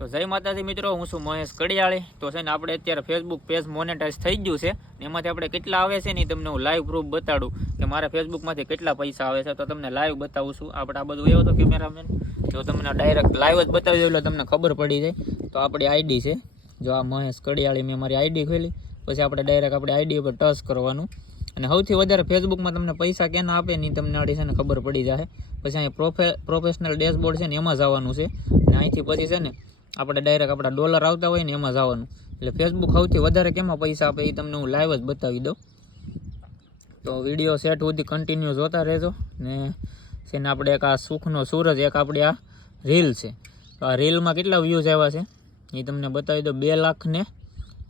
તો જય માતાજી મિત્રો, હું છું મહેશ કડિયાળી. તો છે ને આપણે અત્યારે ફેસબુક પેજ મોનેટાઈઝ થઈ ગયું છે એમાંથી આપણે કેટલા આવે છે ને તમને હું લાઈવ પ્રૂફ બતાડું કે મારા ફેસબુકમાંથી કેટલા પૈસા આવે છે તો તમને લાઈવ બતાવું છું. આપણે આ બધું એવો તો કેમેરામેન જો તમને ડાયરેક્ટ લાઈવ જ બતાવી દઉં એટલે તમને ખબર પડી જાય. તો આપણી આઈડી છે. જો આ મહેશ કડિયાળી મેં મારી આઈડી ખોલી. પછી આપણે ડાયરેક્ટ આપણી આઈડી ઉપર ટચ કરવાનું. અને સૌથી વધારે ફેસબુકમાં તમને પૈસા કેના આપે ને તમને અડી છે ને ખબર પડી જાય પછી અહીંયા પ્રોફે પ્રોફેશનલ ડેશબોર્ડ છે ને એમાં જવાનું છે. અને અહીંથી પછી છે ને આપણે ડાયરેક્ટ આપણા ડોલર આવતા હોય ને એમાં જવાનું. એટલે ફેસબુક સૌથી વધારે કેમાં પૈસા આપે એ તમને હું લાઈવ જ બતાવી દઉં. તો વીડિયો સેટ સુધી કન્ટિન્યુ જોતા રહેજો. ને છે આપણે એક આ સુખનો સૂરજ, એક આપણી આ રીલ છે. તો આ રીલમાં કેટલા વ્યૂઝ આવ્યા છે? એ તમને બતાવી દો બે લાખ ને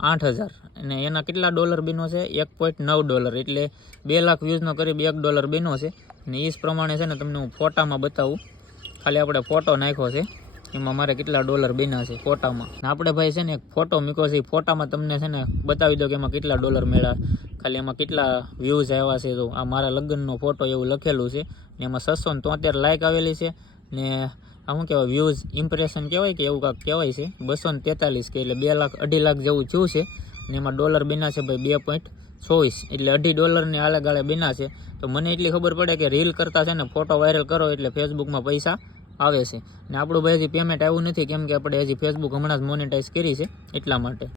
આઠ હજાર. અને એના કેટલા ડોલર બન્યો છે? એક પોઈન્ટ નવ ડોલર. એટલે બે લાખ વ્યૂઝનો કરીબ એક ડોલર બન્યો છે. અને એ જ પ્રમાણે છે ને તમને હું ફોટામાં બતાવું. ખાલી આપણે ફોટો નાખ્યો છે. એમાં મારે કેટલા ડોલર બન્યા છે ફોટામાં. આપણે ભાઈ છે ને એક ફોટો મૂક્યો છે. એ ફોટામાં તમને છે ને બતાવી દો કે એમાં કેટલા ડોલર મળ્યા. ખાલી એમાં કેટલા વ્યૂઝ આવ્યા છે તો આ મારા લગ્નનો ફોટો એવું લખેલું છે. ને એમાં છસો તોતેર લાઇક આવેલી છે. ને આ શું કહેવાય વ્યૂઝ ઇમ્પ્રેશન કહેવાય કે એવું કાંક કહેવાય છે. બસો ને તેતાલીસ કે એટલે બે લાખ, અઢી લાખ જેવું થયું છે. ને એમાં ડોલર બન્યા છે ભાઈ, બે પોઈન્ટ ચોવીસ. એટલે અઢી ડોલરની આલે ગાળે બન્યા છે. તો મને એટલી ખબર પડે કે રીલ કરતા છે ને ફોટો વાયરલ કરો એટલે ફેસબુકમાં પૈસા આવે છે. ને આપણું ભાઈ હજી પેમેન્ટ આવ્યું નથી, કેમ કે આપણે હજી ફેસબુક હમણાં જ મોનિટાઈઝ કરી છે, એટલા માટે.